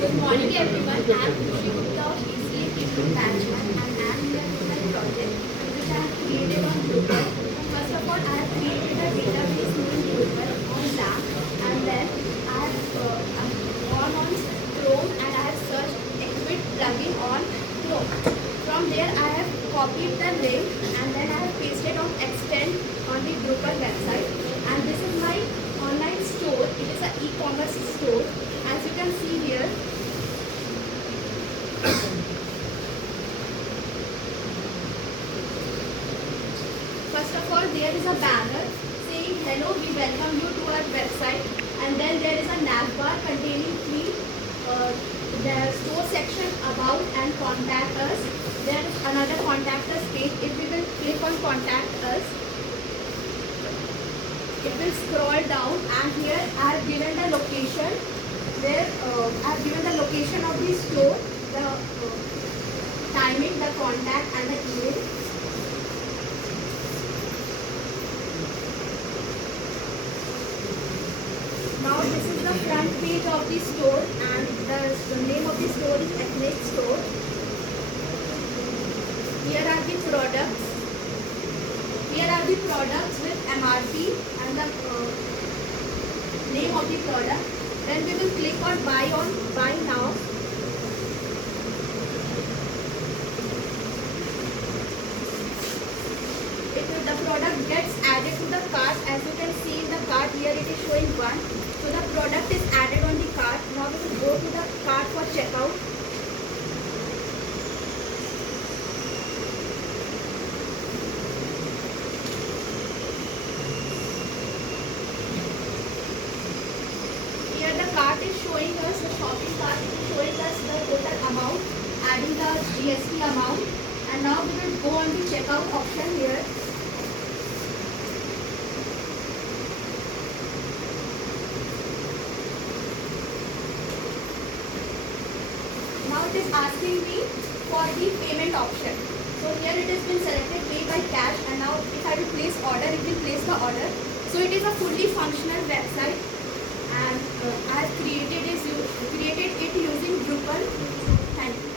Good morning everyone. I am Khushi Gupta of BCA College and I am here with my project which I have created on DRUPAL. First of all, I have created a database named DRUPAL on LAMP, and then I have gone on Chrome and I have searched Enquiry plugin on Chrome. From there I have copied the link and then I have pasted on extend on the DRUPAL website, and this is my online store. It is an e-commerce store. As you can see here, first of all there is a banner saying hello, we welcome you to our website, and then there is a nav bar containing three the store section, about and contact us. There is another contact us page. If we will click on contact us, it will scroll down, and here I have given the location where I have given the location of the store, the timing, the contact and the email. Now this is the front page of the store, and the name of the store is Ethnic Store. Here are the products. Here are the products with MRP and the name of the product. Then we will click on buy now. If the product gets added to the cart, as you can see in the cart here it is showing 1. So the product is added on the cart. Now we will go to the cart for checkout. Here the cart is showing us, the shopping cart is showing us the total amount, adding the GST amount, and now we will go on the checkout option here. Now it is asking me for the payment option. So here it has been selected pay by cash, and now if I will place order, it will place the order. So it is a fully functional website, and I have created it using Drupal. Thank you.